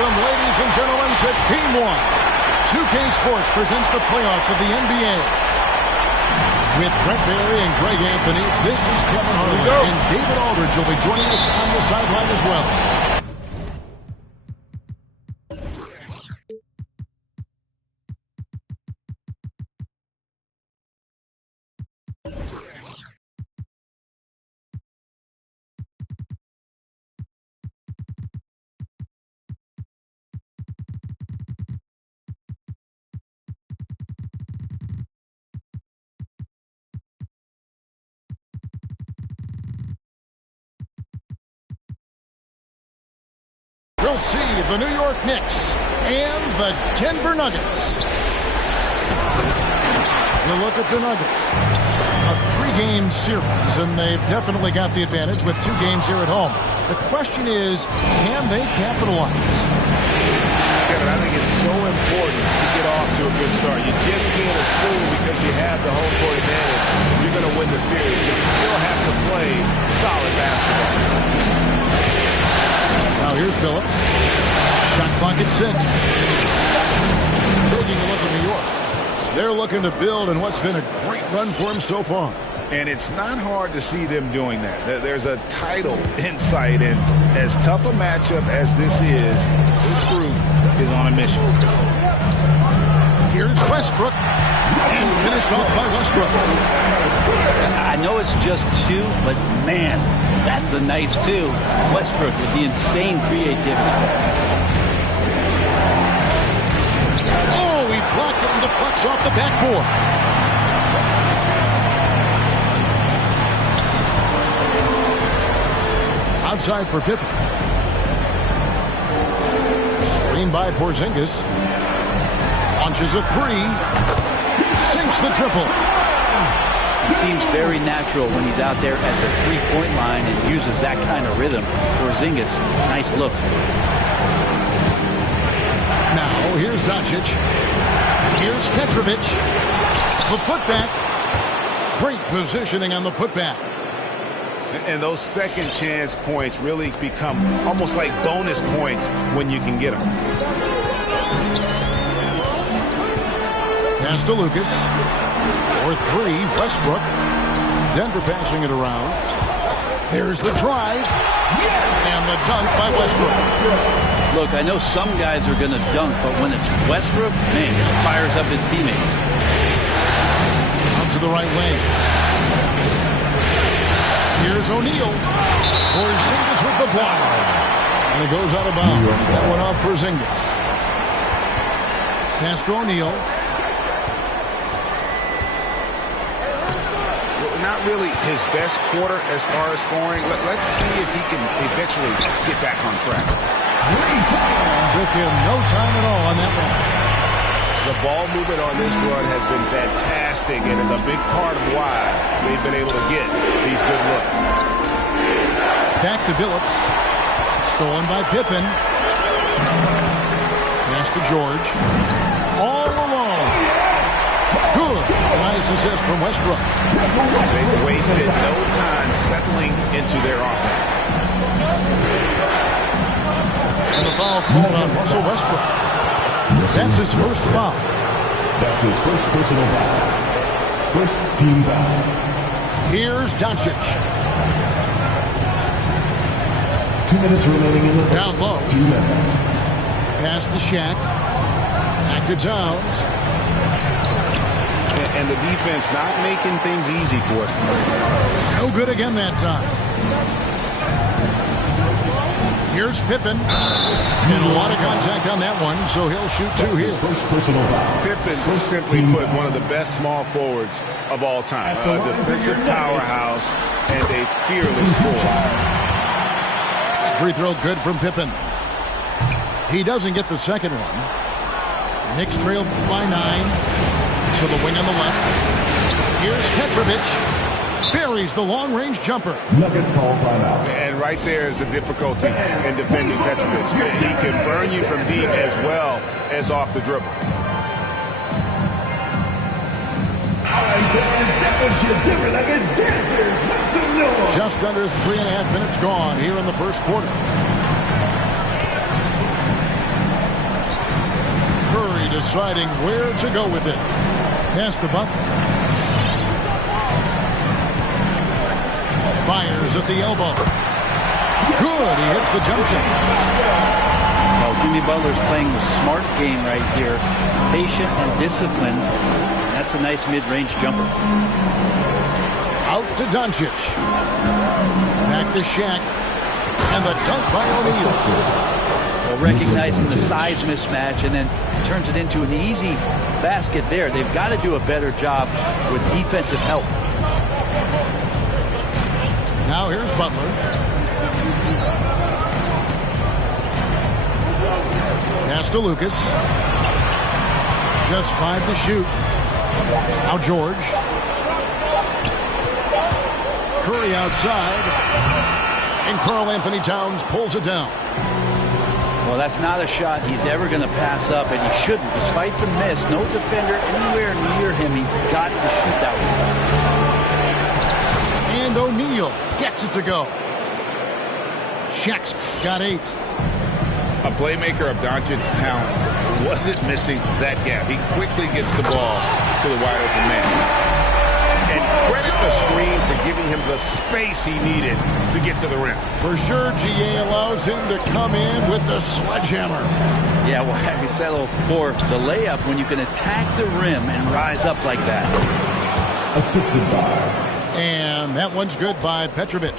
Welcome, ladies and gentlemen, to Game 1. 2K Sports presents the playoffs of the NBA. With Brent Barry and Greg Anthony, this is Kevin Harlan, and David Aldridge will be joining us on the sideline as well. We'll see the New York Knicks and the Denver Nuggets. You look at the Nuggets. A 3-game series, and they've definitely got the advantage with 2 games here at home. The question is, can they capitalize? Kevin, I think it's so important to get off to a good start. You just can't assume because you have the home court advantage you're going to win the series. You still have to play solid basketball. Now here's Phillips. Shot clock at 6. Taking a look at New York. They're looking to build in what's been a great run for them so far. And it's not hard to see them doing that. There's a title in sight, and as tough a matchup as this group is on a mission. Here's Westbrook. And finished off by Westbrook. I know it's just 2, but man, that's a nice 2. Westbrook with the insane creativity. Oh, he blocked it and deflects off the backboard. Outside for Pippen. Screen by Porzingis. Launches a 3. Sinks the triple. It seems very natural when he's out there at the 3-point line and uses that kind of rhythm. Porzingis, nice look. Now, here's Doncic. Here's Petrovic. The putback. Great positioning on the putback. And those second chance points really become almost like bonus points when you can get them. Pass to Lucas. For 3, Westbrook. Denver passing it around. There's the drive. And the dunk by Westbrook. Look, I know some guys are going to dunk, but when it's Westbrook, man, it fires up his teammates. Out to the right wing. Here's O'Neal. Porzingis with the block. And it goes out of bounds. That went off Porzingis. Pass to O'Neal. Not really his best quarter as far as scoring. Let's see if he can eventually get back on track. Took him no time at all on that one. The ball movement on this run has been fantastic and is a big part of why they've been able to get these good looks. Back to Phillips. Stolen by Pippen. Pass to George. All alone. Good. Nice assist from Westbrook. They've wasted no time settling into their offense. And the foul called on Russell Westbrook. That's his first foul. That's his first personal foul. First team foul. Here's Doncic. 2 minutes remaining in the first. Down low. 2 minutes. Pass to Shaq. Back to Towns. And the defense not making things easy for them. No good again that time. Here's Pippen. And a lot of contact on that one, so he'll shoot 2 here. First personal foul. Pippen simply put one of the best small forwards of all time. A defensive powerhouse and a fearless scorer. Free throw good from Pippen. He doesn't get the second one. Knicks trail by 9. To the wing on the left. Here's Petrovic. Buries the long-range jumper. Nuggets call timeout. And right there is the difficulty in defending Petrovic. He can burn you from deep as well as off the dribble. Just under 3.5 minutes gone here in the first quarter. deciding where to go with it. Pass to Butler. Fires at the elbow. Good. He hits the jump shot. Well, Jimmy Butler's playing the smart game right here. Patient and disciplined. That's a nice mid-range jumper. Out to Doncic. Back to Shaq. And the dunk by O'Neal. Well, recognizing the size mismatch and then turns it into an easy basket there. They've got to do a better job with defensive help. Now here's Butler. Pass to Lucas. Just 5 to shoot. Now George. Curry outside. And Karl-Anthony Towns pulls it down. Well, that's not a shot he's ever going to pass up, and he shouldn't. Despite the miss, no defender anywhere near him. He's got to shoot that one. And O'Neal gets it to go. Shaq's got 8. A playmaker of Doncic's talents wasn't missing that gap. He quickly gets the ball to the wide open man. And credit the screen for giving him the space he needed to get to the rim. For sure, GA allows him to come in with the sledgehammer. Yeah, well, I settle for the layup when you can attack the rim and rise up like that. Assisted by. And that one's good by Petrovic.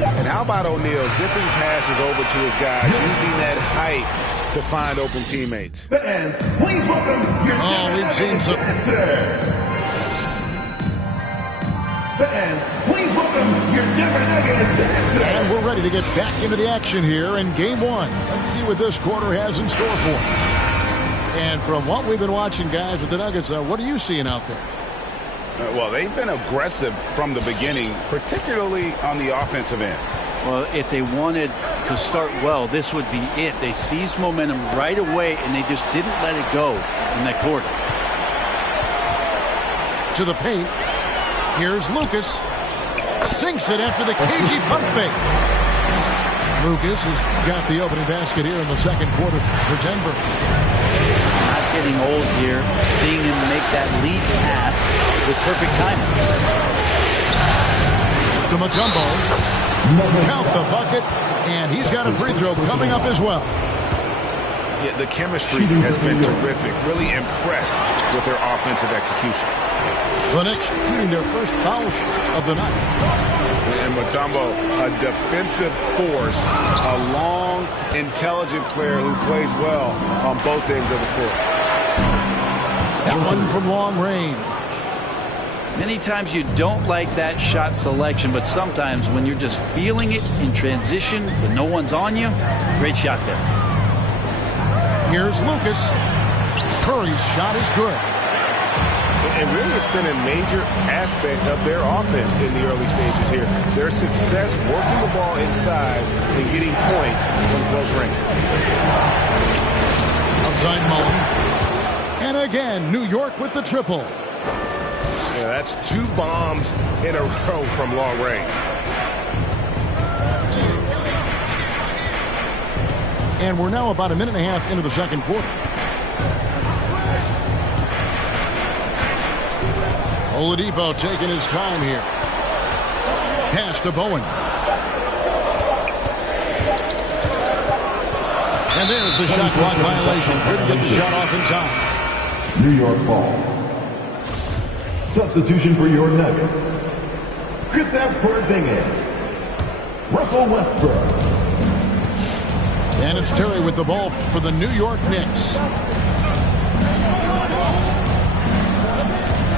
And how about O'Neal zipping passes over to his guys, using that height to find open teammates. Fans, please welcome your we've seen some. Fans, please welcome your Denver Nuggets dancer. And we're ready to get back into the action here in Game 1. Let's see what this quarter has in store for us. And from what we've been watching, guys, with the Nuggets, what are you seeing out there? Well, they've been aggressive from the beginning, particularly on the offensive end. Well, if they wanted to start well, this would be it. They seized momentum right away, and they just didn't let it go in that quarter. To the paint. Here's Lucas. Sinks it after the cagey pump fake. Lucas has got the opening basket here in the second quarter for Denver. Not getting old here. Seeing him make that lead pass with perfect timing. To Mutombo. Count the bucket. And he's got a free throw coming up as well. Yeah, the chemistry has been terrific. Really impressed with their offensive execution. The Knicks shooting their first foul shot of the night. And Mutombo, a defensive force, a long, intelligent player who plays well on both ends of the floor. That one from long range. Many times you don't like that shot selection, but sometimes when you're just feeling it in transition when no one's on you, great shot there. Here's Lucas. Curry's shot is good. And really, it's been a major aspect of their offense in the early stages here. Their success working the ball inside and getting points from close range. Outside Mullen. And again, New York with the triple. Yeah, that's 2 bombs in a row from long range. And we're now about a minute and a half into the second quarter. Oladipo taking his time here. Pass to Bowen. And there's the shot clock violation. Couldn't get the shot off in time. New York ball. Substitution for your Nuggets. Kristaps Porzingis. Russell Westbrook. And it's Terry with the ball for the New York Knicks.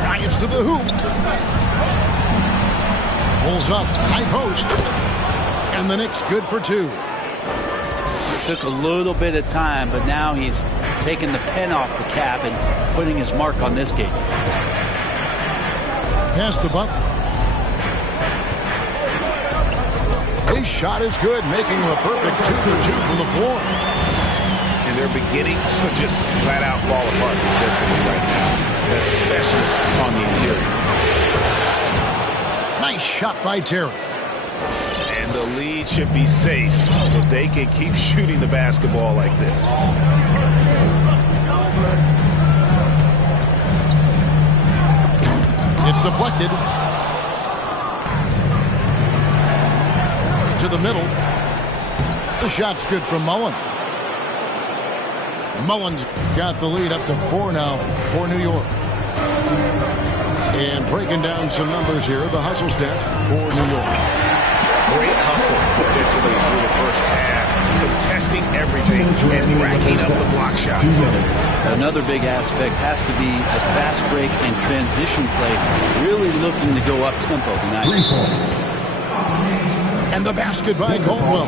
Drives to the hoop. Pulls up, high post. And the Knicks good for 2. It took a little bit of time, but now he's taking the pen off the cap and putting his mark on this game. Pass to Butler. His shot is good, making him a perfect 2 for 2 from the floor. And they're beginning to just flat out fall apart defensively right now, especially on the interior. Nice shot by Terry. And the lead should be safe if they can keep shooting the basketball like this. It's deflected. To the middle. The shot's good from Mullen. Mullen's got the lead up to 4 now for New York. And breaking down some numbers here, the hustle stats for New York. Great hustle defensively through the first half, contesting everything and racking up the block shots. Another big aspect has to be the fast break and transition play, really looking to go up tempo tonight. 3 points. And the basket by Caldwell.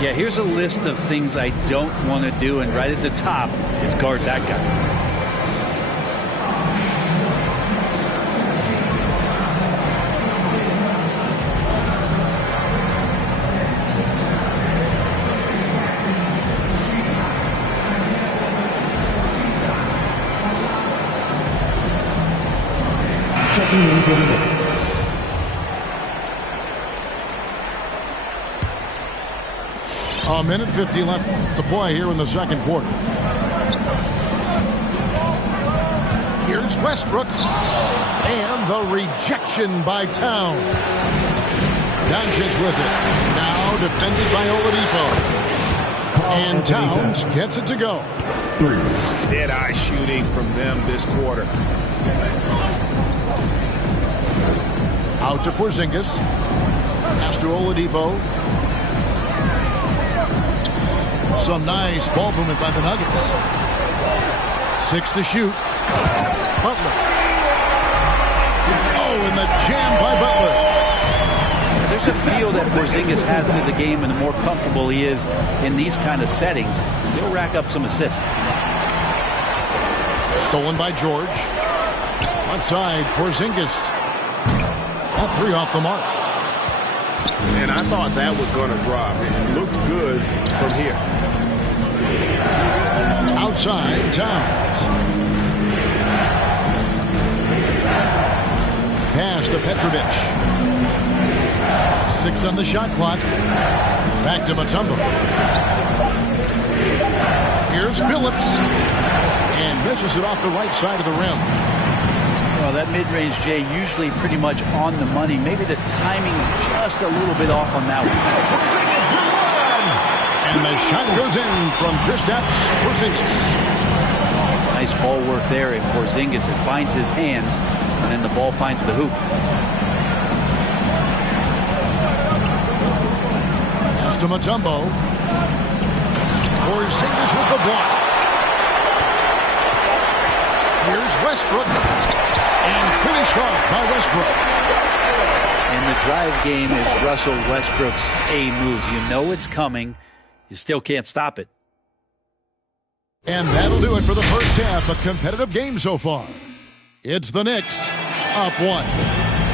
Yeah, here's a list of things I don't want to do, and right at the top is guard that guy. Checking in for the Knicks. A minute 50 left to play here in the second quarter. Here's Westbrook. And the rejection by Towns. Doncic with it. Now defended by Oladipo. And Towns gets it to go. 3. Dead-eye shooting from them this quarter. Out to Porzingis. Pass to Oladipo. Some nice ball movement by the Nuggets. 6 to shoot. Butler. Oh, and the jam by Butler. There's a feel that Porzingis has to the game, and the more comfortable he is in these kind of settings, he'll rack up some assists. Stolen by George. Left side, Porzingis. That 3 off the mark. And I thought that was going to drop. It looked good from here. Outside, Towns. Pass to Petrovic. 6 on the shot clock. Back to Mutombo. Here's Phillips. And misses it off the right side of the rim. Well, that mid-range, Jay, usually pretty much on the money. Maybe the timing just a little bit off on that one. And the shot goes in from Kristaps Porzingis. Nice ball work there at Porzingis. It finds his hands, and then the ball finds the hoop. Pass to Mutombo. Porzingis with the block. Here's Westbrook. And finished off by Westbrook. And the drive game is Russell Westbrook's A move. You know it's coming. You still can't stop it. And that'll do it for the first half. A competitive game so far. It's the Knicks up 1.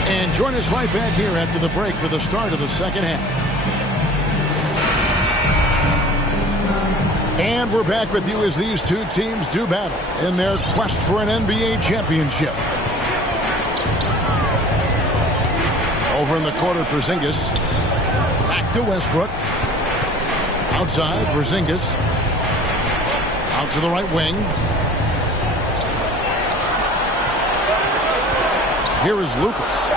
And join us right back here after the break for the start of the second half. And we're back with you as these two teams do battle in their quest for an NBA championship. Over in the corner, Porzingis. Back to Westbrook. Outside, Porzingis. Out to the right wing. Here is Lucas.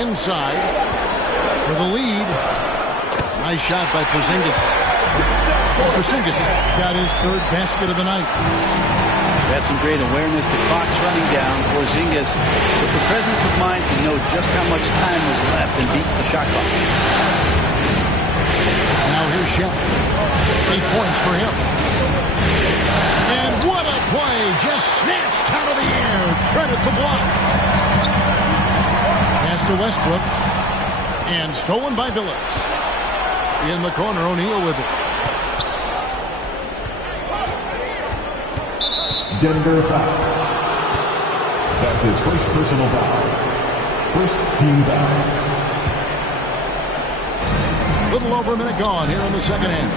Inside for the lead. Nice shot by Porzingis. Porzingis has got his 3rd basket of the night. That's some great awareness. The clock's running down. Porzingis with the presence of mind to know just how much time was left and beats the shot clock. Now here's Shaq. 8 points for him. And what a play. Just snatched out of the air. Credit the block. Pass to Westbrook. And stolen by Billups. In the corner, O'Neal with it. Denver foul. That's his first personal foul. First team foul. Little over a minute gone here in the second half.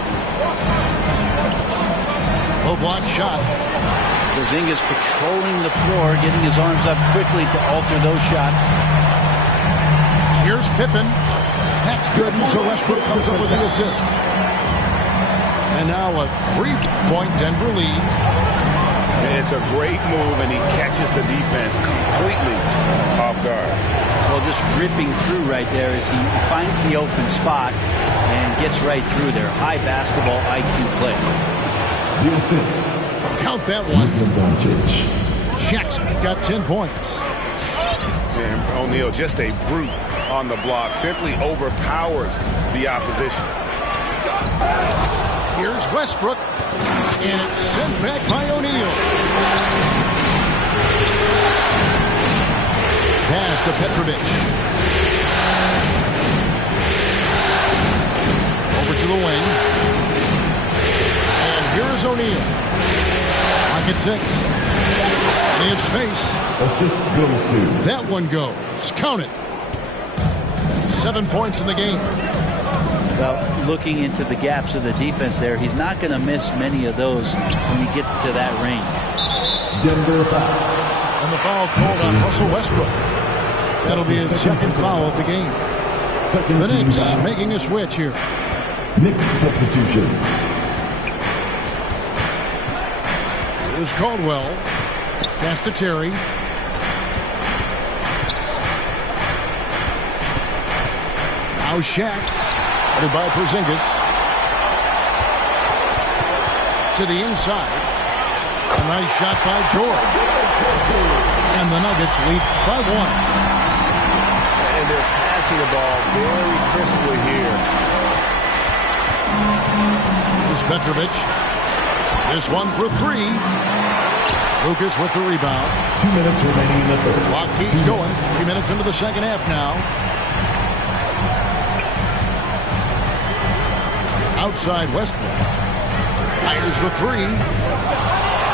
Low block shot. Porzingis patrolling the floor, getting his arms up quickly to alter those shots. Here's Pippen. That's good, and so Westbrook comes up with the assist. And now a 3-point Denver lead. It's a great move, and he catches the defense completely off guard. Well, just ripping through right there as he finds the open spot and gets right through there. High basketball IQ play. The assist. Count that one. Luka Doncic. Shaq's got 10 points. And O'Neal, just a brute on the block, simply overpowers the opposition. Here's Westbrook, and it's sent back by O'Neal. Pass to Petrovic. Over to the wing. And here is O'Neal. Pocket 6. And he has space. Assist goes to. That one goes. Count it. 7 points in the game. Well, looking into the gaps of the defense there, he's not going to miss many of those when he gets to that range. Denver foul. And the foul called on Russell Westbrook. That'll be his second foul of the game. Second The team Knicks foul. making a switch here. Knicks substitution. Here's Caldwell. Pass to Terry. Now Shaq. Headed by Porzingis. To the inside. A nice shot by George. And the Nuggets lead by 1. And they're passing the ball very crisply here. Here's Petrovic. This one for 3. Lucas with the rebound. 2 minutes remaining in the third. Clock keeps going. 3 minutes into the second half now. Outside Westbrook. Fires the 3.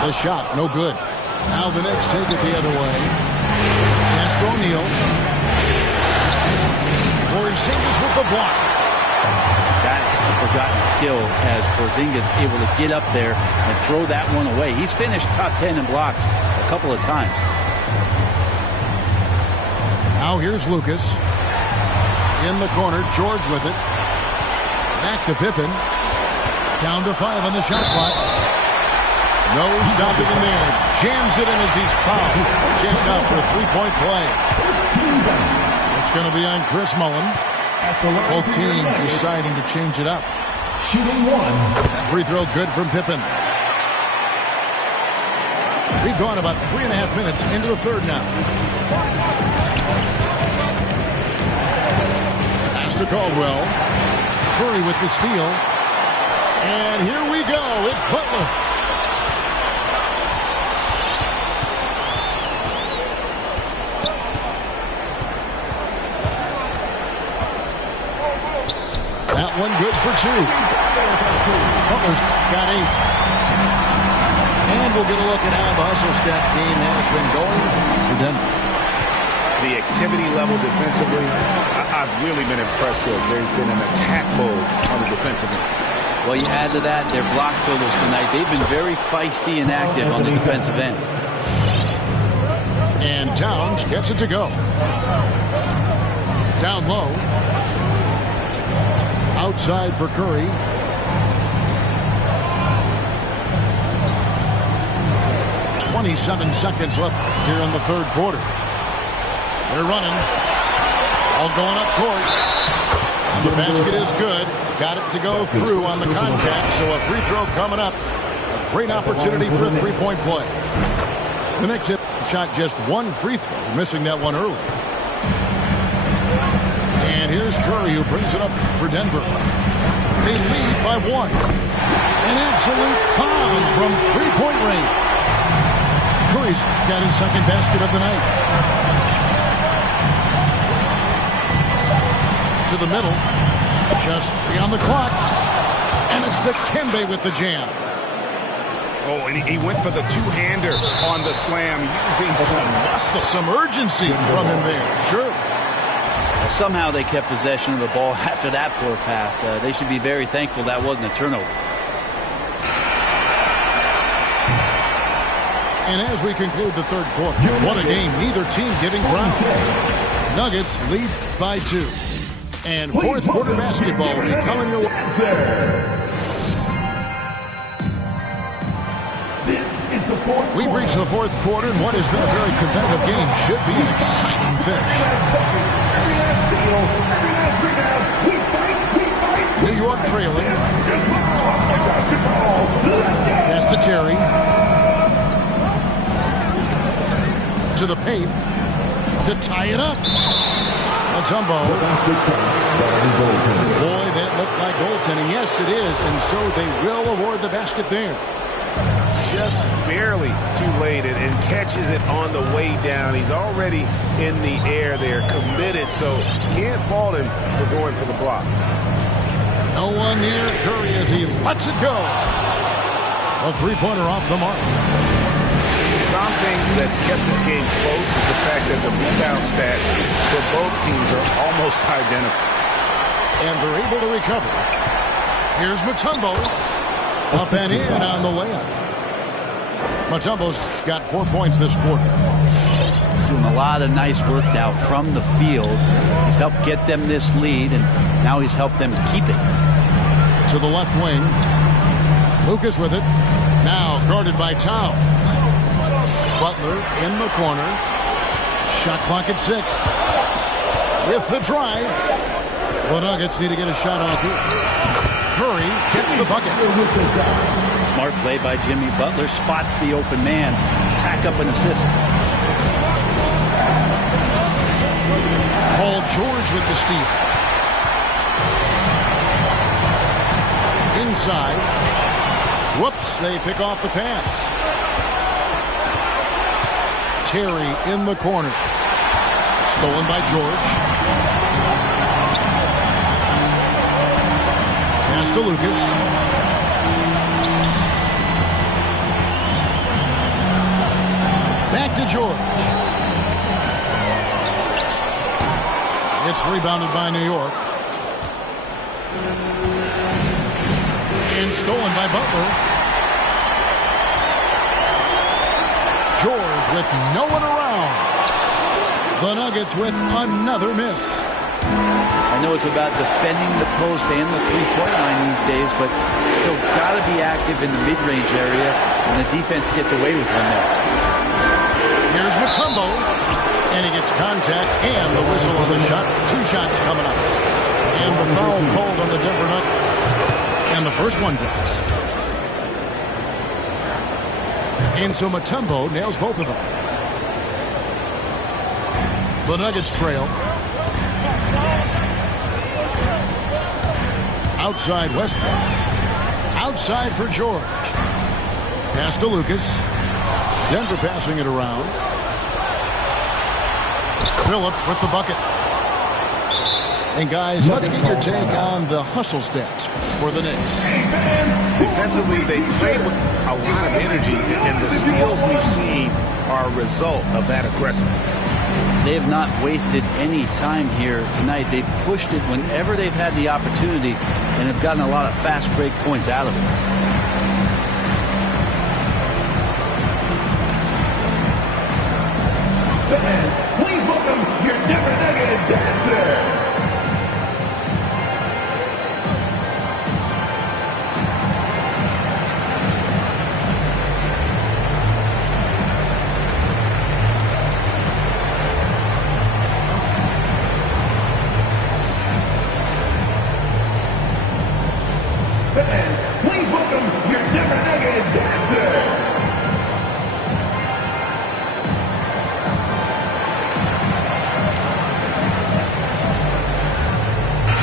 The shot, no good. Now the Knicks take it the other way. Pass to O'Neal. Porzingis with the block. That's a forgotten skill as Porzingis able to get up there and throw that one away. He's finished top 10 in blocks a couple of times. Now here's Lucas. In the corner, George with it. Back to Pippen. Down to 5 on the shot clock. No stopping him there. Jams it in as he's fouled. Chased out for a 3-point play. It's going to be on Chris Mullin. Both teams deciding to change it up. Shooting 1. Free throw good from Pippen. We've gone about 3.5 minutes into the third now. Pass to Caldwell. Curry with the steal. And here we go. It's Butler. That one good for 2. Butler's got 8. And we'll get a look at how the hustle stat game has been going for Denver. The activity level defensively, I've really been impressed with. There's been an attack mode on the defensive end. Well, you add to that their block totals tonight. They've been very feisty and active on the defensive end. And Towns gets it to go. Down low. Outside for Curry. .27 seconds left here in the third quarter. They're running. All going up court. And the basket is good. Got it to go through on the contact. So a free throw coming up. A great opportunity for a 3-point play. The Knicks have shot just 1 free throw, missing that one early. And here's Curry who brings it up for Denver. They lead by 1. An absolute bomb from 3-point range. Curry's got his second basket of the night. To the middle. Just 3 on the clock. And it's Dikembe with the jam. Oh, and he went for the two-hander on the slam, using some muscle. Some urgency from him there. Sure. Well, somehow they kept possession of the ball after that poor pass. They should be very thankful that wasn't a turnover. And as we conclude the third quarter, what a game. Neither team giving ground. Nuggets lead by 2. And fourth quarter basketball will be coming your way. This is the We've reached the fourth quarter, and what has been a very competitive game should be an exciting finish. New York trailing. Pass to Terry. To the paint. To tie it up. Mutombo. Boy, that looked like goaltending. Yes, it is, and so they will award the basket there. Just barely too late and catches it on the way down. He's already in the air there, committed, so can't fault him for going for the block. No one near Curry as he lets it go. A three-pointer off the mark. Something that's kept this game close is the fact that the rebound stats for both teams are almost identical. And they're able to recover. Here's Mutombo. Up and in on the layup. Mutombo's got 4 points this quarter. Doing a lot of nice work now from the field. He's helped get them this lead, and now he's helped them keep it. To the left wing. Lucas with it. Now guarded by Towns. Butler in the corner. Shot clock at 6. With the drive. The Nuggets need to get a shot off here. Curry gets the bucket. Smart play by Jimmy Butler. Spots the open man. Tack up an assist. Paul George with the steal. Inside. Whoops, they pick off the pass. Terry in the corner. Stolen by George. Pass to Lucas. Back to George. It's rebounded by New York. And stolen by Butler. George with no one around. The Nuggets with another miss. I know it's about defending the post and the three-point line these days, but still got to be active in the mid-range area, and the defense gets away with one there. Here's Mutombo, and he gets contact and the whistle on the shot. 2 shots coming up. And the foul called on the Denver Nuggets. And the first one drops. And so Mutombo nails both of them. The Nuggets trail. Outside Westbrook. Outside for George. Pass to Lucas. Denver passing it around. Phillips with the bucket. And guys, let's get your take on the hustle stats for the Knicks. Defensively, they played with a lot of energy, and the steals we've seen are a result of that aggressiveness. They have not wasted any time here tonight. They've pushed it whenever they've had the opportunity and have gotten a lot of fast break points out of it. Fans, please welcome your Denver Nuggets dancer. Fans, please welcome your Denver Nuggets dancer.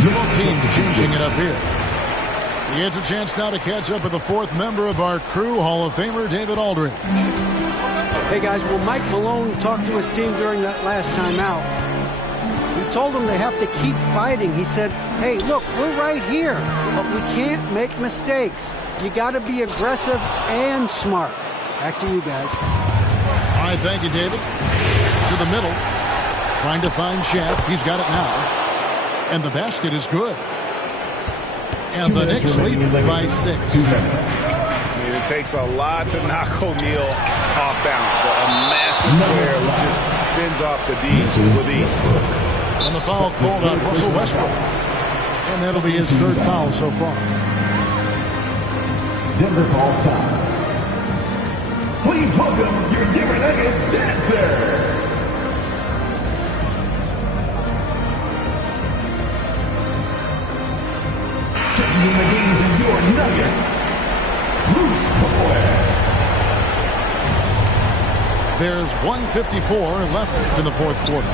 Both teams changing it up here. He gets a chance now to catch up with the 4th member of our crew, Hall of Famer David Aldridge. Hey guys, well, Mike Malone talked to his team during that last time out. He told them they have to keep fighting. He said, hey, look, we're right here, but we can't make mistakes. You got to be aggressive and smart. Back to you guys. All right, thank you, David. To the middle, trying to find Shaq. He's got it now. And the basket is good. And the Knicks lead by 6. It takes a lot to knock O'Neal off balance. A massive player who just fins off the D with ease. And the foul called on Russell Westbrook. And that'll be his 3rd foul so far. Denver calls time. Please welcome your Denver Nuggets dancer. Checking in the game for your Nuggets, Bruce Bowen. There's 1:54 left in the fourth quarter.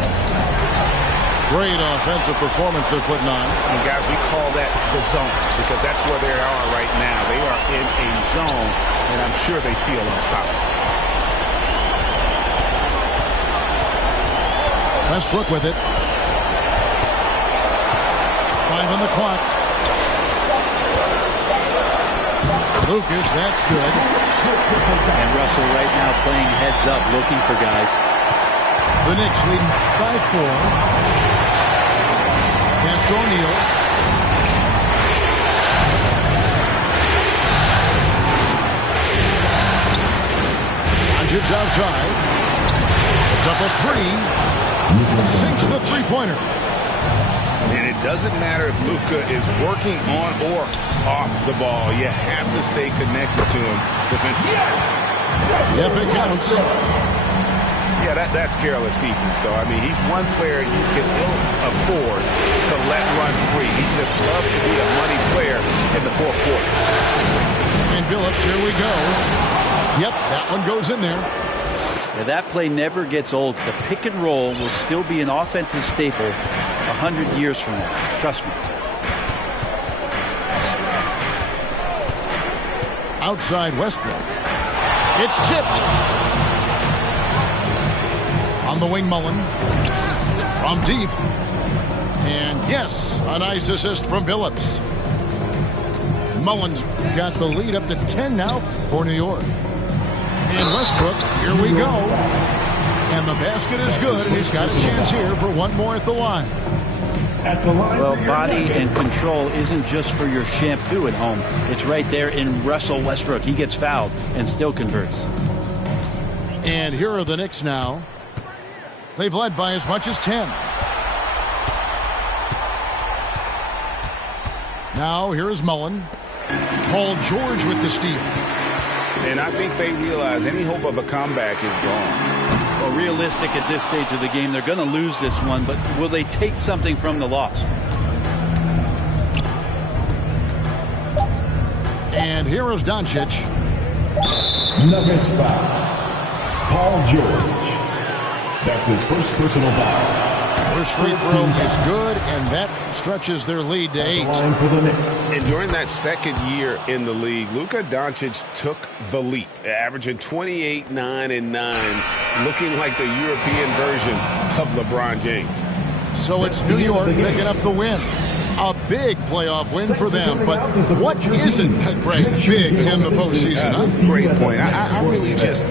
Great offensive performance they're putting on. And guys, we call that the zone because that's where they are right now. They are in a zone, and I'm sure they feel unstoppable. Westbrook with it. 5 on the clock. Lucas, that's good. And Russell right now playing heads up, looking for guys. The Knicks lead by 4. Castro O'Neal. Doncic outside. It's up a 3. Sinks the three-pointer. And it doesn't matter if Luka is working on or off the ball. You have to stay connected to him defensively. Yep, it counts. Yeah, that's careless defense, though. I mean, he's one player you can ill afford to let run free. He just loves to be a money player in the fourth quarter. And Billups, here we go. Yep, that one goes in there. Yeah, that play never gets old. The pick and roll will still be an offensive staple 100 years from now. Trust me. Outside Westbrook. It's tipped. On the wing, Mullen. From deep. And yes, a nice assist from Billups. Mullen's got the lead up to 10 now for New York. And Westbrook, here we go. And the basket is good, and he's got a chance here for one more at the line. Well, body and control isn't just for your shampoo at home. It's right there in Russell Westbrook. He gets fouled and still converts. And here are the Knicks now. They've led by as much as 10. Now here is Mullen. Paul George with the steal. And I think they realize any hope of a comeback is gone. Well, realistic at this stage of the game, they're going to lose this one, but will they take something from the loss? And here is Doncic. Nuggets foul. Paul George. That's his first personal foul. First free throw is good, and that stretches their lead to 8. And during that second year in the league, Luka Doncic took the leap, averaging 28, 9, and 9, looking like the European version of LeBron James. So it's New York picking up the win. A big playoff win for them, but what isn't great big in the postseason? Huh? Great point. I really just...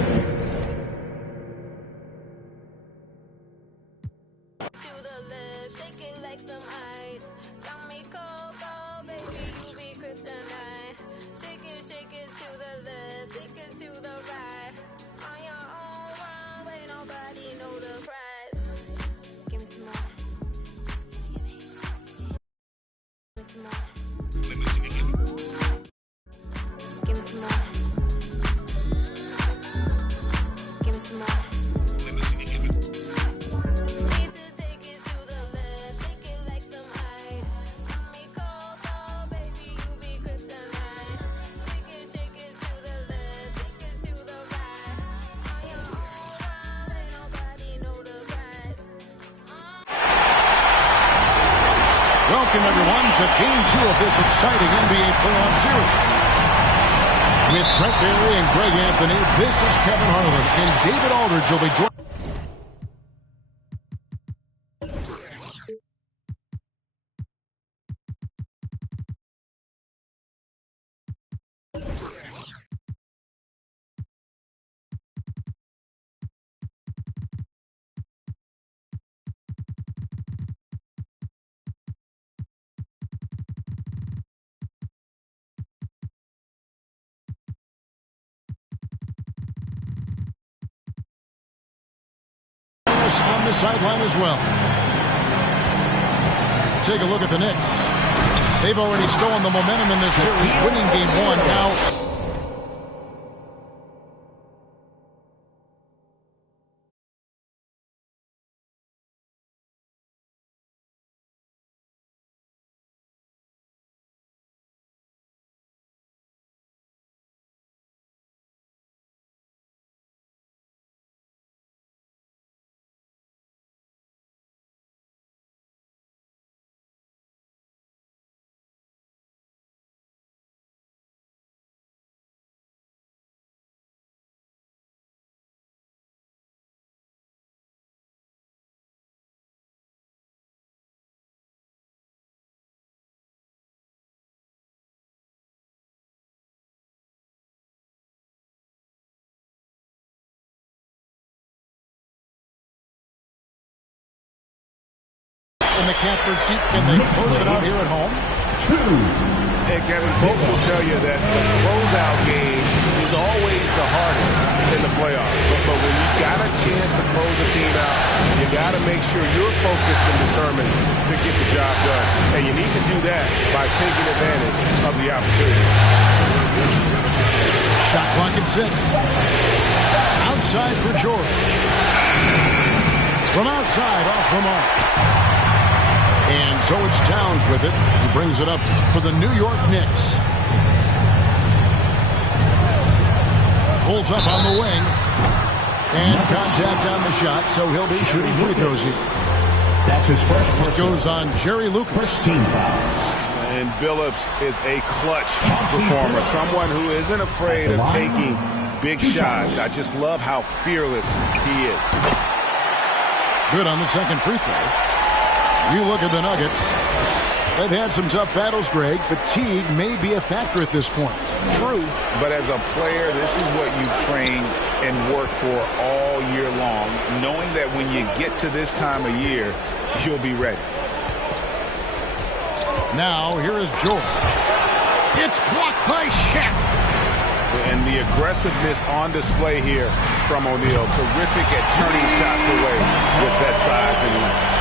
Welcome, everyone, to Game 2 of this exciting NBA playoff series. With Brent Barry and Greg Anthony, this is Kevin Harlan, and David Aldridge will be joined. On the sideline as well. Take a look at the Knicks. They've already stolen the momentum in this series, winning game 1. Now in the catbird seat. Can they close it out here at home? And Kevin, folks will tell you that the closeout game is always the hardest in the playoffs. But when you got a chance to close a team out, you got to make sure you're focused and determined to get the job done. And you need to do that by taking advantage of the opportunity. Shot clock at 6. Outside for George. From outside, off the mark. And so it's Towns with it. He brings it up for the New York Knicks. Pulls up on the wing. And contact on the shot, so he'll be shooting free throws here. That's his first It goes on Jerry Lucas. First team foul. And Billups is a clutch performer, someone who isn't afraid of taking big shots. I just love how fearless he is. Good on the second free throw. You look at the Nuggets. They've had some tough battles, Greg. Fatigue may be a factor at this point. True, but as a player, this is what you've trained and worked for all year long, knowing that when you get to this time of year, you'll be ready. Now, here is George. It's blocked by Shaq. And the aggressiveness on display here from O'Neal. Terrific at turning shots away with that size and length.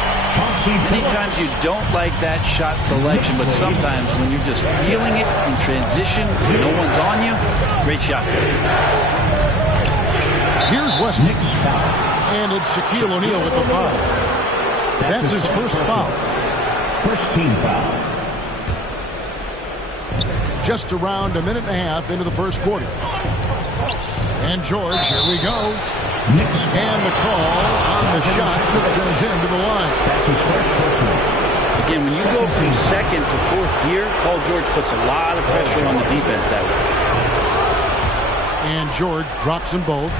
Many times you don't like that shot selection, but sometimes when you're just feeling it in transition, when no one's on you, great shot there. Here's Westbrook. And it's Shaquille O'Neal with the foul. That's his first foul. First team foul. Just around a minute and a half into the first quarter. And George, here we go. And the call on the shot that sends him to the line. That's his first personal. Again, when you go from second to fourth gear, Paul George puts a lot of pressure on the defense that way. And George drops them both.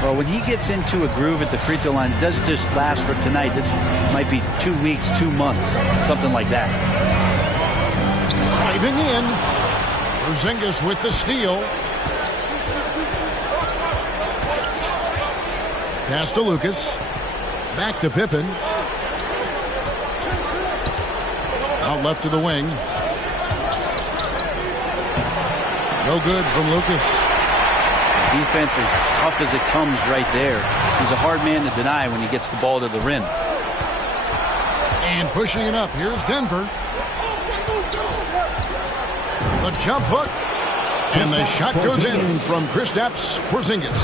Well, when he gets into a groove at the free throw line, it doesn't just last for tonight. This might be 2 weeks, 2 months, something like that. Driving in. Porzingis with the steal. Pass to Lucas. Back to Pippen. Out left to the wing. No good from Lucas. Defense is tough as it comes right there. He's a hard man to deny when he gets the ball to the rim. And pushing it up. Here's Denver. The jump hook. And the shot goes in from Kristaps Porzingis.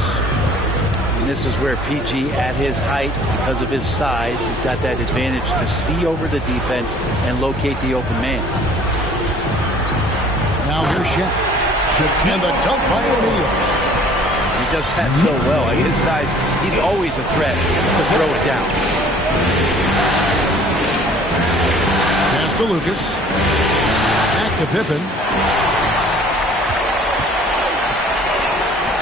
And this is where PG, at his height, because of his size, has got that advantage to see over the defense and locate the open man. Now here's Shaq. And the dunk by O'Neal. He does that so well. At his size, he's always a threat to throw it down. Pass to Lucas. Back to Pippen.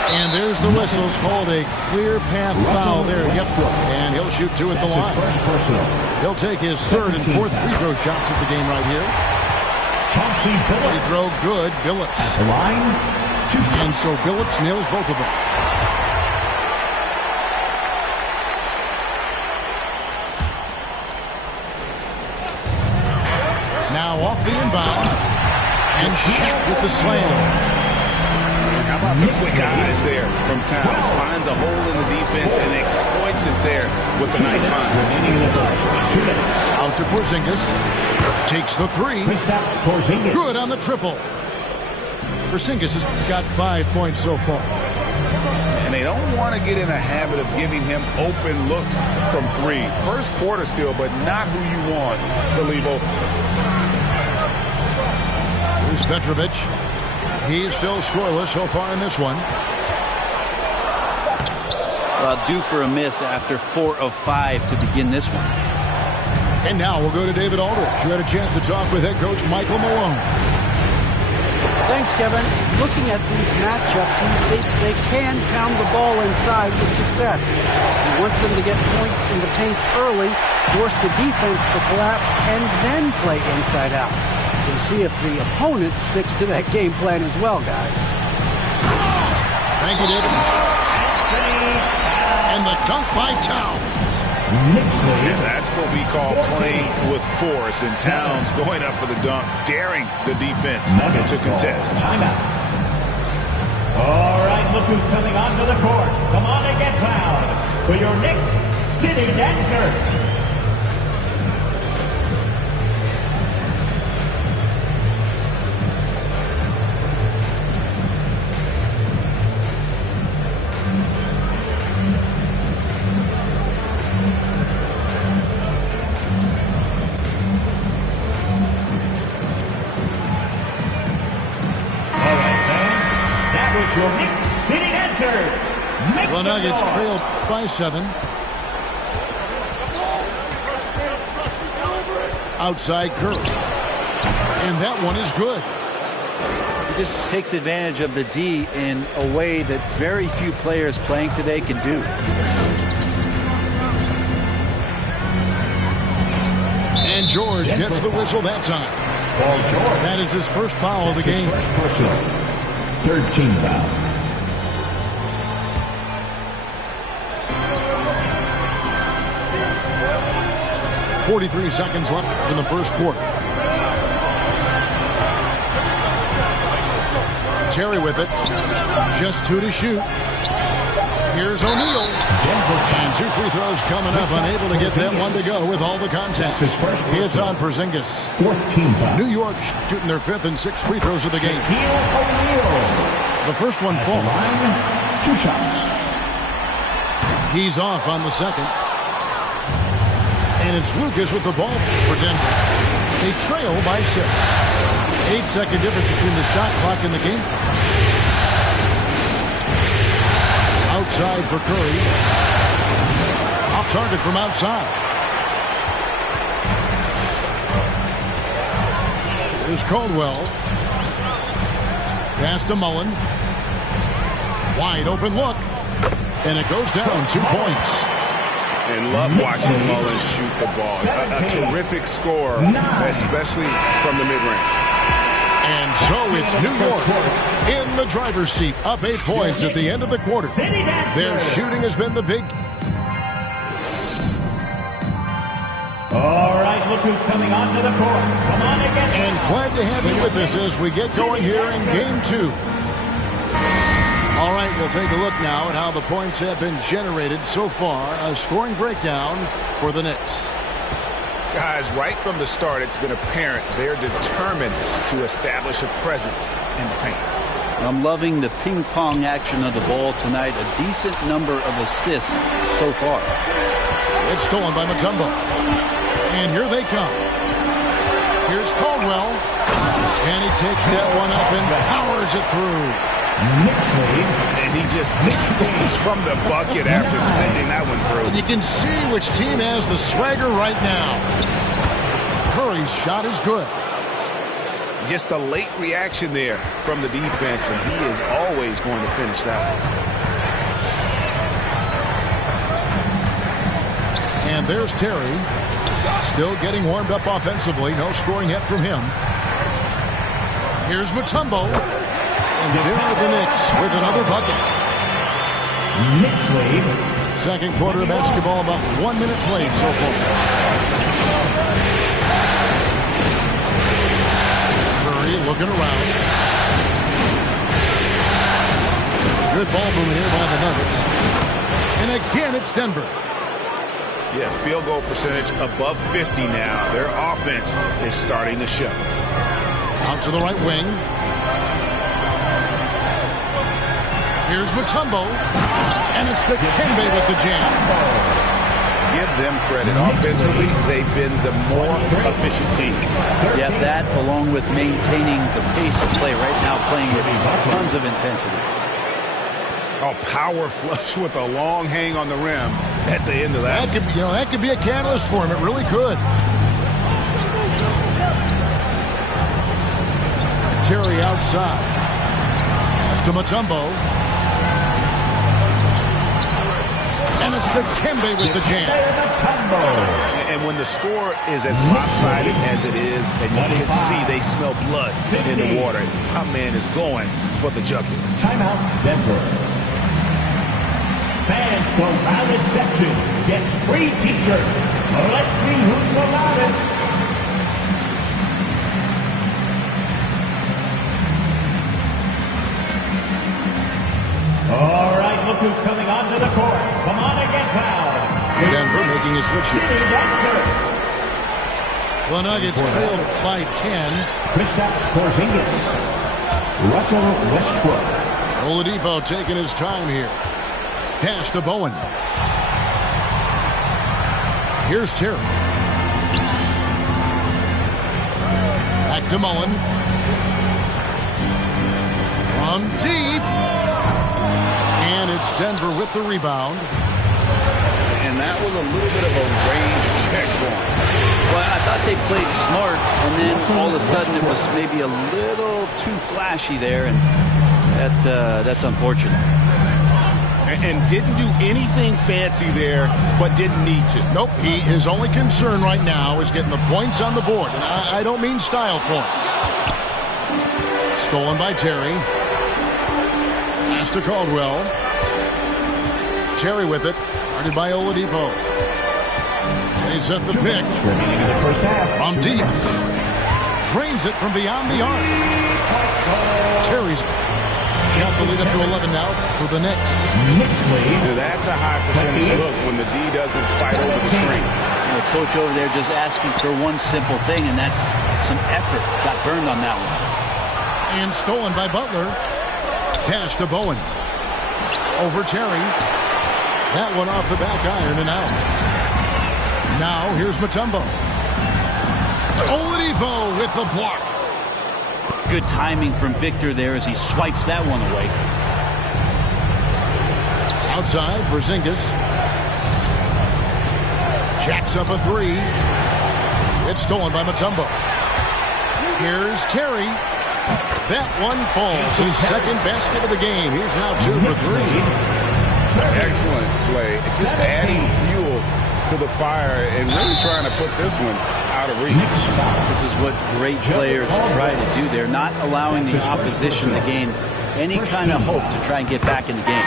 And there's the whistle, called a clear path foul there. Yep. And he'll shoot 2 at the line. He'll take his third and fourth free throw shots at the game right here. Free throw good, Billups. And so Billups nails both of them. Now off the inbound. And Shaq with the slam. How about the quick eyes there from Towns? Finds a hole in the defense and exploits it there with a nice find. Out to Porzingis. Takes the 3. Good on the triple. Porzingis has got 5 points so far. And they don't want to get in a habit of giving him open looks from 3. First quarter still, but not who you want to leave open. Here's Petrovic. He's still scoreless so far in this one. Well, due for a miss after 4 of 5 to begin this one. And now we'll go to David Aldridge, who had a chance to talk with head coach Michael Malone. Thanks, Kevin. Looking at these matchups, he thinks they can pound the ball inside with success. He wants them to get points in the paint early, force the defense to collapse, and then play inside out. We'll see if the opponent sticks to that game plan as well, guys. Thank you, David. And the dunk by Towns. And that's what we call playing with force. And Towns going up for the dunk, daring the defense to contest. Timeout. All right, look who's coming onto the court. Come on and get loud for your Knicks City Dancer. Your Knicks City Dancers. The Nuggets trail by 7. Outside Curry. And that one is good. He just takes advantage of the D in a way that very few players playing today can do. And George gets the whistle that time. Paul George. That is his first foul of the game. First personal. Third team foul. .43 seconds left in the first quarter. Terry with it. Just 2 to shoot. Here's O'Neal. And 2 free throws coming up. Unable to get that one to go with all the contact. It's on Porzingis. Fourth team foul. New York shooting their 5th and 6th free throws of the game. The first one falls. 2 shots. He's off on the second. And it's Lucas with the ball for Denver. They trail by 6. 8-second difference between the shot clock and the game. Outside for Curry. Off target from outside. Here's Caldwell. Pass to Mullen. Wide open look. And it goes down 2 points. And love watching Mullen shoot the ball. A terrific scorer, especially from the mid-range. And so it's New York in the driver's seat, up 8 points at the end of the quarter. Their shooting has been the big. All right, look who's coming onto the court. Come on and get. And glad to have you with us as we get going here in Game 2. All right, we'll take a look now at how the points have been generated so far. A scoring breakdown for the Knicks. Guys, right from the start, it's been apparent they're determined to establish a presence in the paint. I'm loving the ping-pong action of the ball tonight. A decent number of assists so far. It's stolen by Mutombo. And here they come. Here's Caldwell. And he takes that one up and powers it through. And he just goes from the bucket after sending that one through. And you can see which team has the swagger right now. Curry's shot is good. Just a late reaction there from the defense, and he is always going to finish that one. And there's Terry. Still getting warmed up offensively. No scoring yet from him. Here's Mutombo. And there are the Knicks with another bucket. Knicks lead. Second quarter of basketball, about 1 minute played so far. Curry looking around. Good ball movement here by the Nuggets. And again, it's Denver. Yeah, field goal percentage above 50 now. Their offense is starting to show. Out to the right wing. Here's Mutombo. And it's Dikembe with the jam. Give them credit. Offensively, they've been the more efficient team. Yeah, that along with maintaining the pace of play right now, playing with tons of intensity. Oh, power flush with a long hang on the rim at the end of that. That could be a catalyst for him. It really could. Terry outside. Pass to Mutombo. And it's Dikembe with the jam. And when the score is as lopsided as it is, and you can see they smell blood in the water, my man is going for the jugular. Timeout, Denver. Fans the loudest section gets free t-shirts. Let's see who's the loudest. All right, look who's coming onto the court. Come on and get loud. Denver making his switch here. City dancer. The Nuggets trailed by 10. Kristaps Porzingis. Russell Westbrook. Oladipo taking his time here. Pass to Bowen. Here's Terry. Back to Mullen. From deep. And it's Denver with the rebound. And that was a little bit of a range check for him. Well, I thought they played smart, and then all of a sudden it was maybe a little too flashy there, and that's unfortunate. And didn't do anything fancy there, but didn't need to. Nope, his only concern right now is getting the points on the board. And I don't mean style points. Stolen by Terry. Pass to Caldwell. Terry with it. Guarded by Oladipo. They set the pick. From deep. Drains it from beyond the arc. Terry's got the lead up to 11 now for the Knicks. That's a high percentage look when the D doesn't fight over the screen. The coach over there just asking for one simple thing, and that's some effort. Got burned on that one. And stolen by Butler. Pass to Bowen. Over Terry. That one off the back iron and out. Now here's Mutombo. Oladipo with the block. Good timing from Victor there as he swipes that one away. Outside, Porzingis. Jacks up a three. It's stolen by Mutombo. Here's Terry. That one falls. His second basket of the game. He's now 2 for 3. Excellent play. It's just adding fuel to the fire and really trying to put this one out of reach. This is what great players try to do. They're not allowing the opposition to gain any kind of hope to try and get back in the game.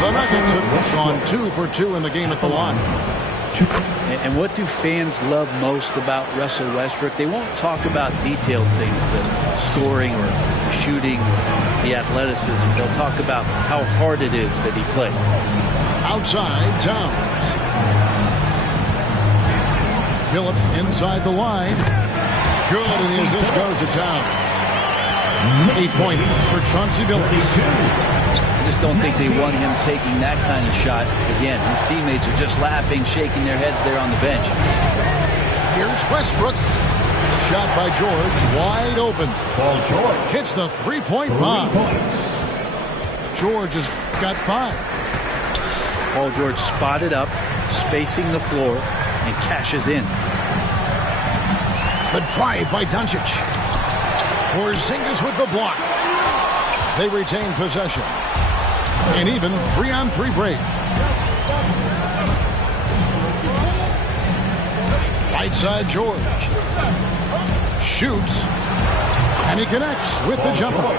The Nuggets have gone 2 for 2 in the game at the line. And what do fans love most about Russell Westbrook? They won't talk about detailed things, the scoring or shooting, or the athleticism. They'll talk about how hard it is that he played. Outside, Towns. Phillips inside the line. Good, and the assist goes to Towns. 8 points for Chauncey Billups. I just don't think they want him taking that kind of shot. Again, his teammates are just laughing, shaking their heads there on the bench. Here's Westbrook. A shot by George, wide open. Paul George hits the three-point bomb. George has got 5. Paul George spotted up, spacing the floor, and cashes in. The drive by Doncic. Porzingis with the block. They retain possession. An even 3-on-3 break. Right side George. Shoots. And he connects with the jumper.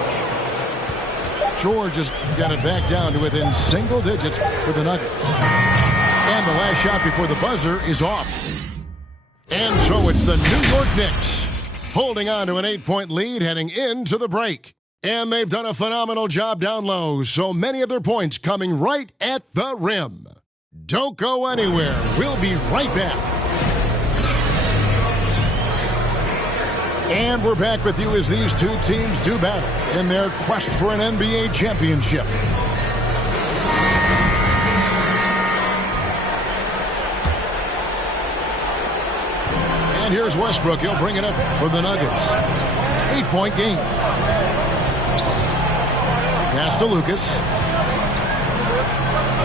George has got it back down to within single digits for the Nuggets. And the last shot before the buzzer is off. And so it's the New York Knicks holding on to an 8-point lead heading into the break. And they've done a phenomenal job down low, so many of their points coming right at the rim. Don't go anywhere. We'll be right back. And we're back with you as these two teams do battle in their quest for an NBA championship. And here's Westbrook. He'll bring it up for the Nuggets. 8-point game. Pass to Lucas.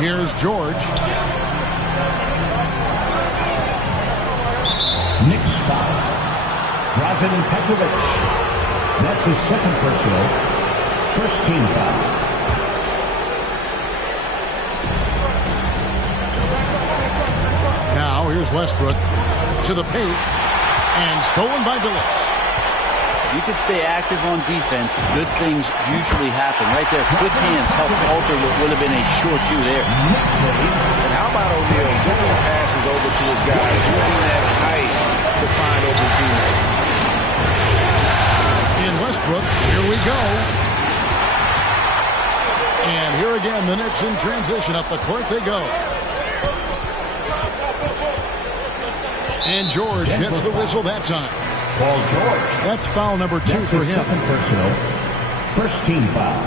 Here's George. Knicks foul. Drazen Petrovic. That's his second personal. First team foul. Now here's Westbrook to the paint and stolen by Billups. you can stay active on defense, good things usually happen. Right there, quick hands help alter what would have been a short two there. And how about O'Neal sending passes over to his guys, using that height to find open teammates? In Westbrook, here we go. And here again, the Knicks in transition. Up the court they go. And George gets the whistle that time. Paul George. That's foul number 2 for him. Second personal. First team foul.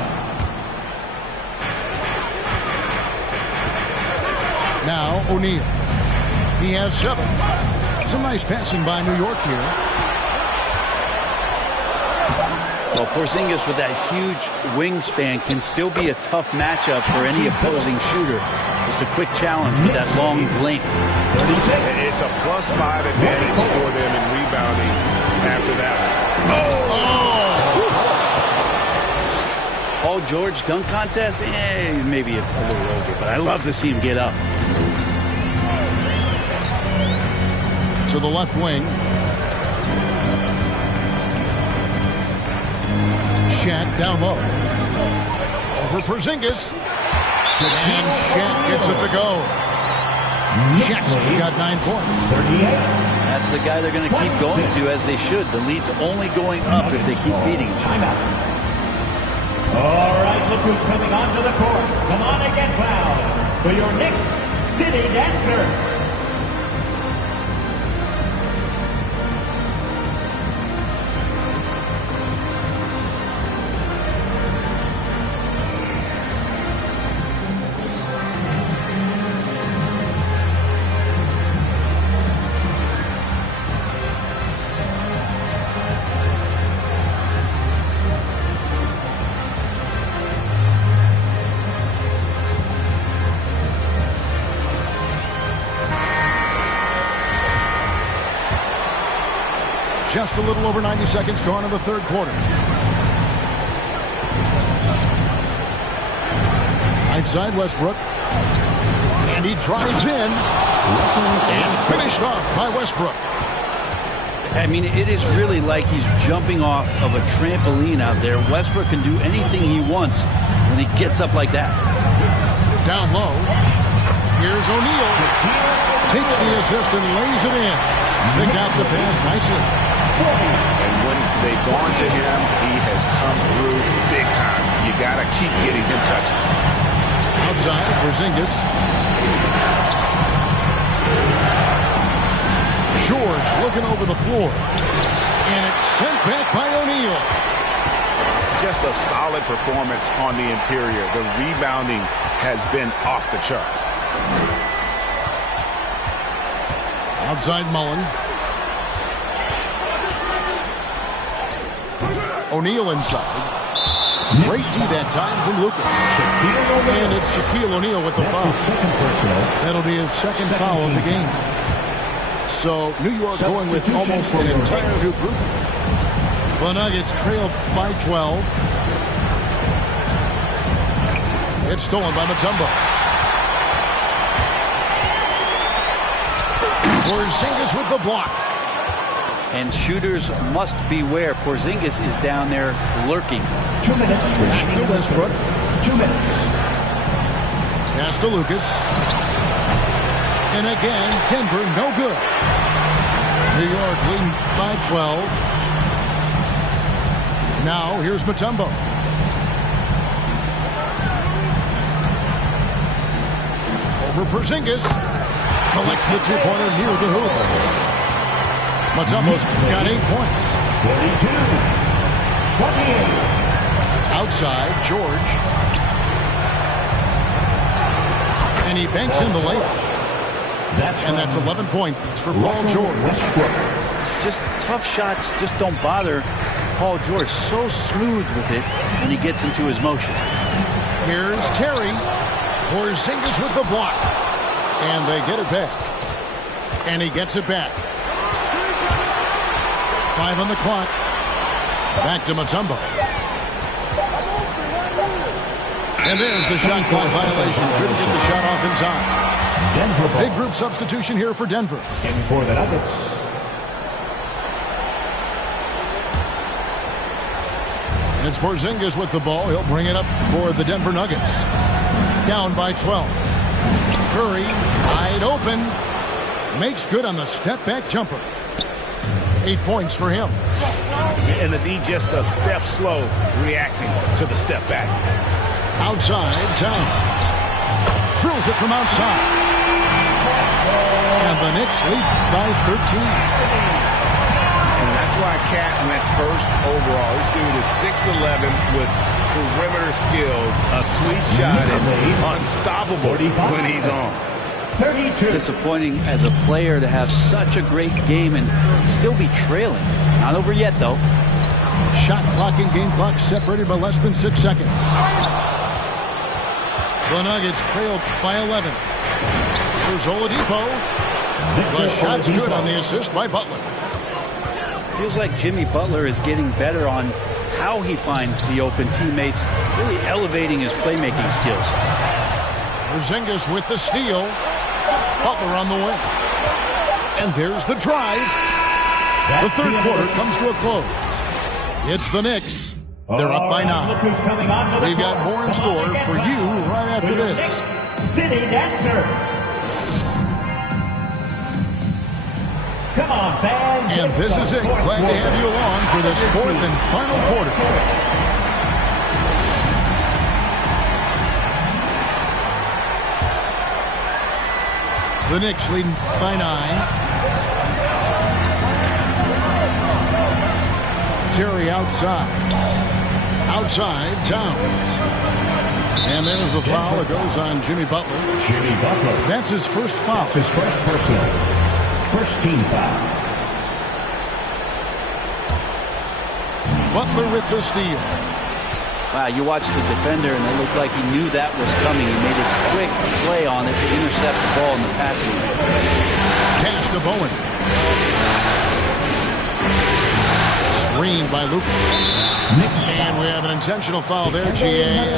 Now O'Neal. He has 7. Some nice passing by New York here. Well, Porzingis with that huge wingspan can still be a tough matchup for any opposing shooter. Just a quick challenge with that long length. It's a +5 advantage for them in rebounding after that. Paul George dunk contest? Maybe a little over, but I love to see him get up. To the left wing. Shaq down low. Over Porzingis. And Shaq gets it to go. Shaq's got 9 points. 38. That's the guy they're going to keep going to, as they should. The lead's only going up if they keep beating him. Timeout. All right, look who's coming onto the court. Come on and get fouled for your Knicks City Dancer. Just a little over 90 seconds gone in the third quarter. Right side Westbrook. And he drives in. And finished off by Westbrook. I mean, it is really like he's jumping off of a trampoline out there. Westbrook can do anything he wants when he gets up like that. Down low. Here's O'Neal. Takes the assist and lays it in. Picked out the pass nicely. And when they've gone to him, he has come through big time. You got to keep getting him touches. Outside, Porzingis. George looking over the floor. And it's sent back by O'Neal. Just a solid performance on the interior. The rebounding has been off the charts. Outside Mullen. O'Neal inside. Great D that time from Lucas. And it's Shaquille O'Neal with the foul. That'll be his second foul of the game. So New York going with almost an entire new group. The Nuggets trail by 12. It's stolen by Mutombo. Porzingis with the block. And shooters must beware. Porzingis is down there lurking. 2 minutes. Back to Westbrook. 2 minutes. Pass to Lucas. And again, Denver no good. New York leading by 12. Now here's Mutombo. Over Porzingis. Collects the two-pointer near the hoop. Mutombo's got 8 points. 42. 28. Outside, George. And he banks in the layup. And that's 11 points for Paul George. Just tough shots just don't bother Paul George. So smooth with it when he gets into his motion. Here's Terry. Porzingis with the block. And they get it back. And he gets it back. 5 on the clock. Back to Mutombo. And there's the shot clock violation. Couldn't get the shot off in time. Denver. Big group substitution here for Denver. And for the Nuggets. And it's Porzingis with the ball. He'll bring it up for the Denver Nuggets. Down by 12. Curry, wide open. Makes good on the step-back jumper. 8 points for him. And the D just a step slow reacting to the step back. Outside, Towns. Drills it from outside. And the Knicks lead by 13. And that's why Cat went first overall. This dude is 6'11" with perimeter skills, a sweet shot, and unstoppable when he's on. 32. Disappointing as a player to have such a great game and still be trailing. Not over yet, though. Shot clock and game clock separated by less than 6 seconds. The Nuggets trailed by 11. Here's Oladipo. The shot's good on the assist by Butler. Feels like Jimmy Butler is getting better on how he finds the open teammates, really elevating his playmaking skills. Porzingis with the steal. Butler on the wing. And there's the drive. The third quarter comes to a close. It's the Knicks. They're up by 9. We've got more in store for you right after this. City Dancer. Come on, fans. And this is it. Glad to have you along for this fourth and final quarter. The Knicks leading by 9. Terry outside. Outside, Towns. And there's a foul that goes on Jimmy Butler. Jimmy Butler. That's his first foul. His first personal. First team foul. Butler with the steal. Wow, you watched the defender, and it looked like he knew that was coming. He made a quick play on it to intercept the ball in the passing lane. Pass to Bowen. Screened by Lucas. And we have an intentional foul there, GA.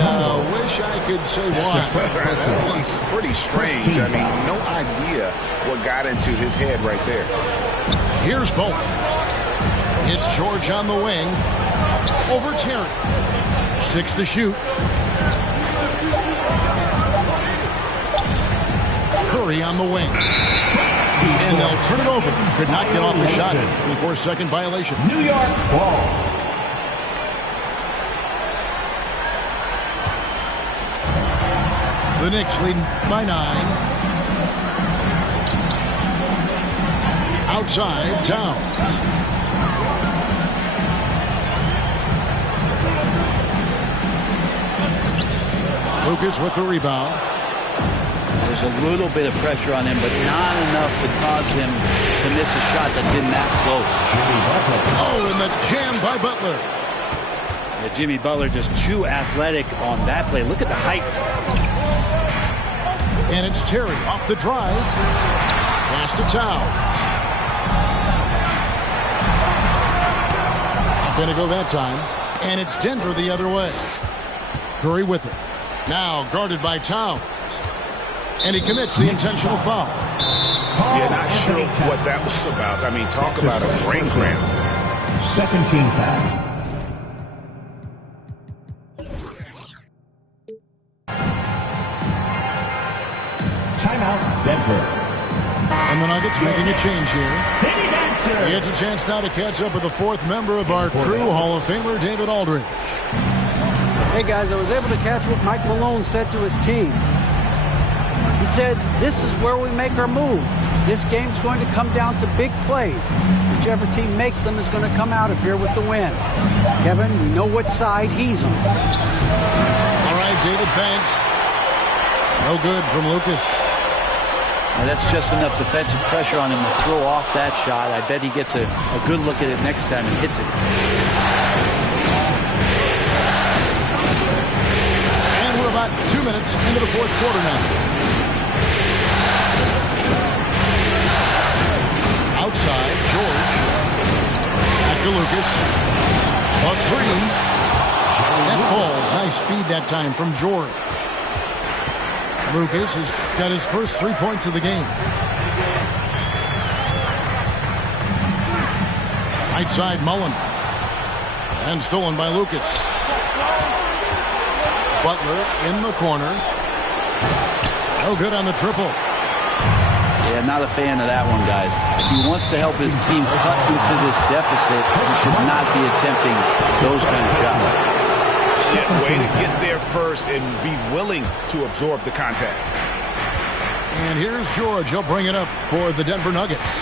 Wish I could say why. That one's pretty strange. I mean, no idea what got into his head right there. Here's Bowen. It's George on the wing. Over Terry. 6 to shoot. Curry on the wing. And they'll turn it over. Could not get off the shot. 24-second violation. New York ball. The Knicks leading by 9. Outside, Towns. Lucas with the rebound. There's a little bit of pressure on him, but not enough to cause him to miss a shot that's in that close. Oh, and the jam by Butler. Yeah, Jimmy Butler just too athletic on that play. Look at the height. And it's Terry off the drive. Pass to Towns. Not going to go that time. And it's Denver the other way. Curry with it. Now guarded by Towns. And he commits the intentional foul. Yeah, not sure what that was about. I mean, talk about a brain cramp. Second team foul. Timeout, Denver. And the Nuggets making a change here. City Dancer. He gets a chance now to catch up with the fourth member of our crew, Hall of Famer David Aldridge. Hey, guys, I was able to catch what Mike Malone said to his team. He said, this is where we make our move. This game's going to come down to big plays. Whichever team makes them is going to come out of here with the win. Kevin, we know what side he's on. All right, David, thanks. No good from Lucas. Now, that's just enough defensive pressure on him to throw off that shot. I bet he gets a good look at it next time and hits it. And we're about 2 minutes into the fourth quarter now. Outside, George. Back to Lucas. A three. That falls. Nice speed that time from George. Lucas has got his first 3 points of the game. Right side, Mullen. And stolen by Lucas. Butler in the corner. No good on the triple. Yeah, not a fan of that one, guys. If he wants to help his team cut into this deficit, he should not be attempting those kind of shots. Yeah, way to get there first and be willing to absorb the contact. And here's George. He'll bring it up for the Denver Nuggets.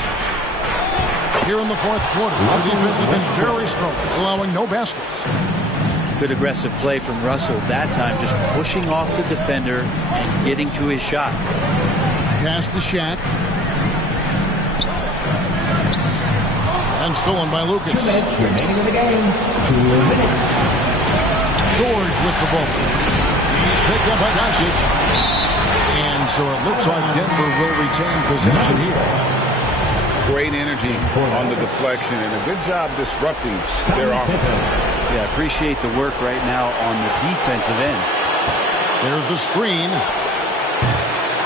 Here in the fourth quarter, the defense has been very strong, allowing no baskets. Good aggressive play from Russell that time, just pushing off the defender and getting to his shot. Pass to Shaq. And stolen by Lucas. 2 minutes remaining in the game. 2 minutes. George with the ball. He's picked up by Doncic. And so it looks like Denver will retain possession here. Great energy on the deflection and a good job disrupting their offense. Yeah, appreciate the work right now on the defensive end. There's the screen.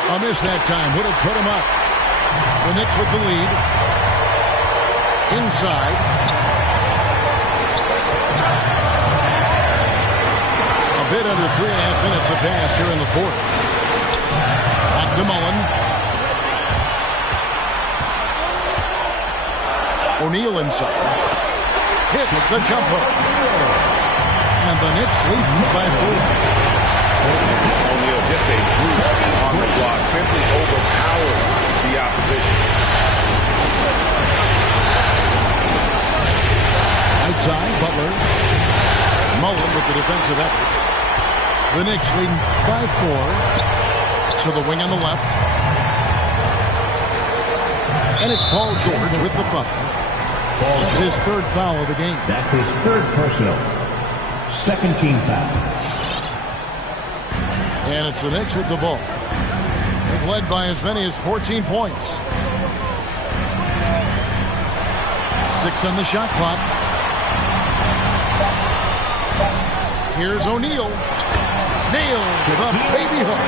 A miss that time. Would have put him up. The Knicks with the lead. Inside. A bit under 3.5 minutes have passed here in the fourth. Back to Mullen. O'Neal inside. Hits the jumper. And the Knicks lead by 4. O'Neal just a brute on the block. Simply overpowered the opposition. Outside, Butler. Mullen with the defensive effort. The Knicks lead by 4. To the wing on the left. And it's Paul George with the foul. That's his third foul of the game. That's his third personal. Second team foul. And it's the Knicks with the ball. They've led by as many as 14 points. 6 on the shot clock. Here's O'Neal. Nails the baby hook.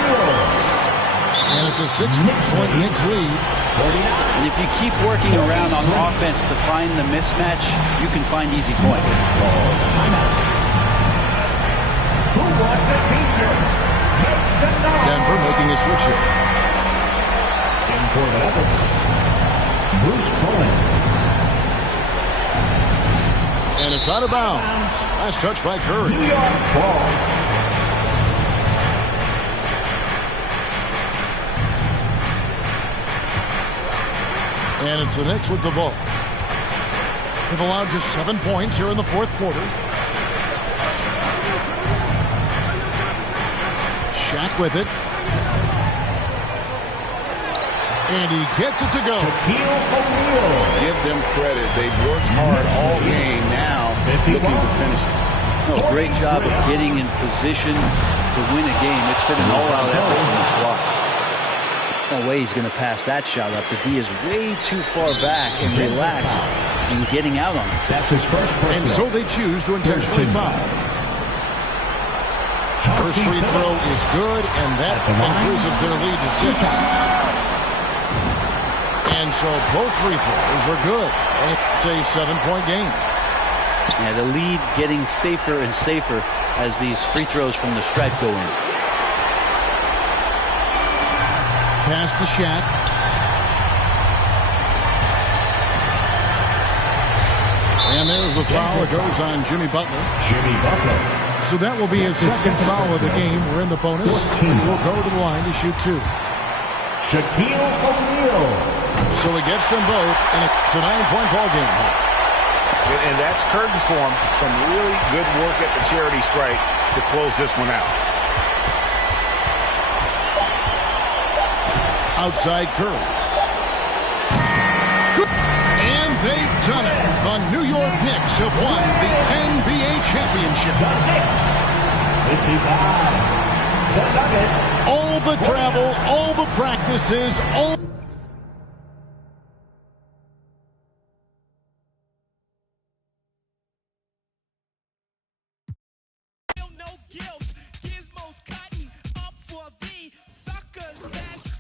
And it's a 6-point Knicks lead. And if you keep working around on offense to find the mismatch, you can find easy points. Timeout. Who wants a t-shirt? Denver making a switch here. In for the Nuggets, Bruce Bowen. And it's out of bounds. Last touch by Curry. New York ball. And it's the Knicks with the ball. They've allowed just 7 points here in the fourth quarter. Shaq with it. And he gets it to go. Give them credit. They've worked hard all game now, looking to finish it. Oh, great job of getting in position to win a game. It's been an all-out effort from the squad. No way he's going to pass that shot up. The D is way too far back and relaxed in getting out on it. That's his first personal. And so they choose to intentionally foul. First free throw is good, and that increases their lead to 6. And so both free throws are good. It's a 7-point game. Yeah, the lead getting safer and safer as these free throws from the stripe go in. Pass to Shaq. And there's the foul. It goes on Jimmy Butler. Jimmy Butler. So that will be his second foul of the game. We're in the bonus. And we'll go to the line to shoot 2. Shaquille O'Neal. So he gets them both, and it's a 9-point ball game. And that's curtains for him. Some really good work at the charity stripe to close this one out. Outside Curry. And they've done it. The New York Knicks have won the NBA championship. The Knicks. 55. The Nuggets. All the travel, all the practices, all... No guilt. Gizmo's cutting up for the suckers. That's